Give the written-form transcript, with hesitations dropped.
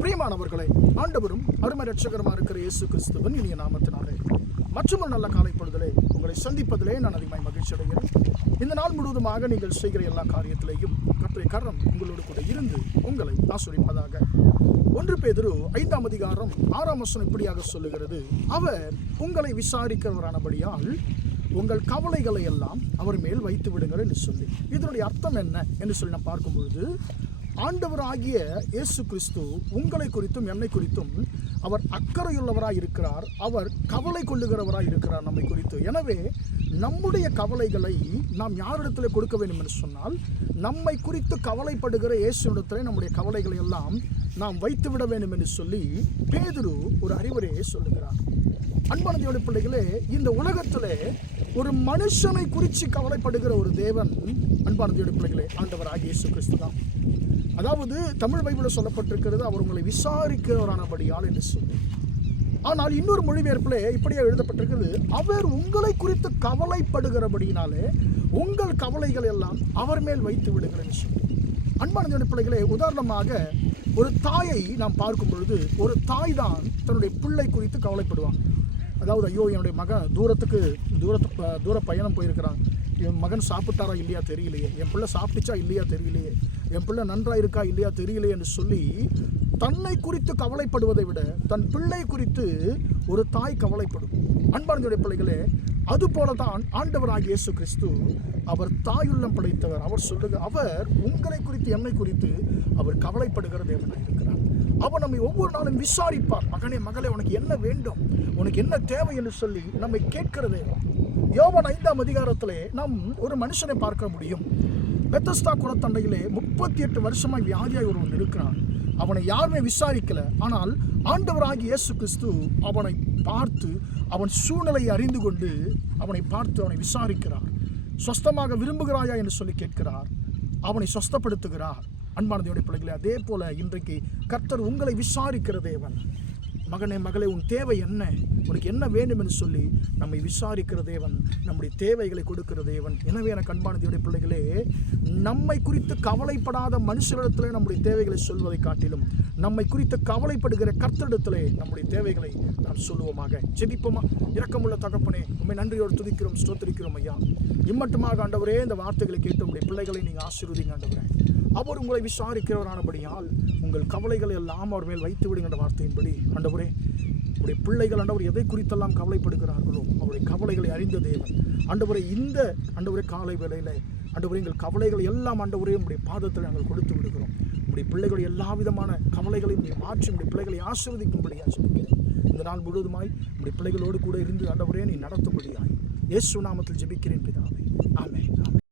பிரியமானவர்களே, ஆண்டவரும் அருமை ரட்சகரமாக இருக்கிற இயேசு கிறிஸ்துவின் இனிய நாமத்தினாலே மற்றொரு நல்ல காலைப்பொழுதிலே உங்களை சந்திப்பதிலே நான் அதிகமாக மகிழ்ச்சி அடைகிறேன். இந்த நாள் முழுவதுமாக நீங்கள் செய்கிற எல்லா காரியத்திலேயும் கர்த்தருடைய கரம் உங்களோடு கூட இருந்து உங்களை ஆசீர்வதிப்பதாக. 1 பேதுரு 5ஆம் அதிகாரம் 6ஆம் வசனம் இப்படியாக சொல்லுகிறது, அவர் உங்களை விசாரிக்கிறவரானபடியால் உங்கள் கவலைகளை எல்லாம் அவர் மேல் வைத்து விடுங்கள் என்று சொல்லி. இதனுடைய அர்த்தம் என்ன என்று சொல்லி நாம் பார்க்கும்பொழுது, ஆண்டவராகிய இயேசு கிறிஸ்து உங்களை குறித்தும் என்னை குறித்தும் அவர் அக்கறையுள்ளவராய் இருக்கிறார். அவர் கவலை கொள்ளுகிறவராய் இருக்கிறார் நம்மை குறித்து. எனவே நம்முடைய கவலைகளை நாம் யாரிடத்தில் கொடுக்க வேண்டும் என்று சொன்னால், நம்மை குறித்து கவலைப்படுகிற இயேசுவிடத்தில் நம்முடைய கவலைகளை எல்லாம் நாம் வைத்து விட வேண்டும் என்று சொல்லி பேதுரு ஒரு அறிவுரையை சொல்லுகிறார். அன்பான தேவனுடைய பிள்ளைகளே, இந்த உலகத்திலே ஒரு மனுஷனை குறித்து கவலைப்படுகிற ஒரு தேவன், அன்பான தேவனுடைய பிள்ளைகளே, ஆண்டவராகிய இயேசு கிறிஸ்து தான். அதாவது தமிழ் பைபிளில் சொல்லப்பட்டிருக்கிறது, அவர் உங்களை விசாரிக்கிறவரானபடியால் என்று சொல்லி. ஆனால் இன்னொரு மொழிபெயர்ப்பிலே இப்படியே எழுதப்பட்டிருக்கிறது, அவர் உங்களை குறித்து கவலைப்படுகிறபடினாலே உங்கள் கவலைகள் எல்லாம் அவர் மேல் வைத்து விடுங்கள் என்று சொல்லி. அன்பான தேவனுடைய பிள்ளைகளே, உதாரணமாக ஒரு தாயை நாம் பார்க்கும் பொழுது, ஒரு தாய் தான் தன்னுடைய பிள்ளை குறித்து கவலைப்படுவாங்க. அதாவது, ஐயோ, என்னுடைய மகன் தூர பயணம் போயிருக்கிறான், என் மகன் சாப்பிட்டாரா இல்லையா தெரியலையே, என் பிள்ளை சாப்பிட்டுச்சா இல்லையா தெரியலையே, என் பிள்ளை நன்றாக இருக்கா இல்லையா தெரியலையே என்று சொல்லி தன்னை குறித்து கவலைப்படுவதை விட தன் பிள்ளை குறித்து ஒரு தாய் கவலைப்படும். அன்பார்ந்த பிள்ளைகளே, அதுபோல தான் ஆண்டவராகிய இயேசு கிறிஸ்து அவர் தாயுள்ளம் படைத்தவர். அவர் உங்களை குறித்து என்னை குறித்து அவர் கவலைப்படுகிற தேவனாக இருக்கிறார். அவர் நம்மை ஒவ்வொரு நாளும் விசாரிப்பார். மகனே, மகளே, உனக்கு என்ன வேண்டும், உனக்கு என்ன தேவை என்று சொல்லி நம்மை கேட்கிற தேவன். யோவான் 5ஆம் அதிகாரத்திலே நாம் ஒரு மனுஷனை பார்க்க முடியும். பெத்தஸ்தா குளத்தண்டையிலே 38 வருஷமாய் வியாதியாய் ஒருவன் இருக்கிறான். அவனை யாருமே விசாரிக்கல. ஆனால் ஆண்டவராகிய இயேசு கிறிஸ்து அவனை பார்த்து, அவன் சூழ்நிலையை அறிந்து கொண்டு அவனை பார்த்து அவனை விசாரிக்கிறார். சொஸ்தமாக விரும்புகிறாயா என்று சொல்லி கேட்கிறார். அவனை சொஸ்தப்படுத்துகிறார். அன்பான தேவனுடைய பிள்ளைகளே, அதே போல இன்றைக்கு கர்த்தர் உங்களை விசாரிக்கிற தேவன். மகனே, மகளே, உன் தேவை என்ன, உனக்கு என்ன வேண்டும் என்று சொல்லி நம்மை விசாரிக்கிற தேவன், நம்முடைய தேவைகளை கொடுக்கிற தேவன். எனவே எனக்கு அன்பான தேவனுடைய பிள்ளைகளே, நம்மை குறித்து கவலைப்படாத மனுஷரிடத்திலே நம்முடைய தேவைகளை சொல்வதை காட்டிலும் நம்மை குறித்து கவலைப்படுகிற கர்த்தரிடத்திலே நம்முடைய தேவைகளை நாம் சொல்லுவோமாக. ஜெபிப்போமா. இரக்கமுள்ள தகப்பனே, உம்மை நன்றியோடு துதிக்கிறோம், ஸ்தோத்திரிக்கிறோம் ஐயா. இம்மட்டுமாக ஆண்டவரே, இந்த வார்த்தைகளை கேட்டு உங்களுடைய பிள்ளைகளை நீங்கள் ஆசீர்வதிங்க ஆண்டவரே. அவர் உங்களை விசாரிக்கிறவரானபடியால் உங்கள் கவலைகளை எல்லாம் அவர் மேல் வைத்து விடுகின்ற வார்த்தையின்படி ஆண்டவரே, உடைய பிள்ளைகள் ஆண்டவர் எதை குறித்தெல்லாம் கவலைப்படுகிறார்களோ அவருடைய கவலைகளை அறிந்த தேவன் ஆண்டவரே, இந்த ஆண்டவரே காலை வேளையில் ஆண்டவரே, எங்கள் கவலைகளை எல்லாம் ஆண்டவரே உடைய பாதத்தில் நாங்கள் கொடுத்து விடுகிறோம். உடைய பிள்ளைகளுடைய எல்லா விதமான கவலைகளையும் மாற்றி உடைய பிள்ளைகளை ஆசீர்வதிக்கும்படியாக ஜெபிக்கிறேன். இந்த நாள் முழுவதுமாய் உடைய பிள்ளைகளோடு கூட இருந்து ஆண்டவரே நீ நடத்தும்படியாய் இயேசு நாமத்தில் ஜெபிக்கிறேன் பிதாவே. ஆமென்.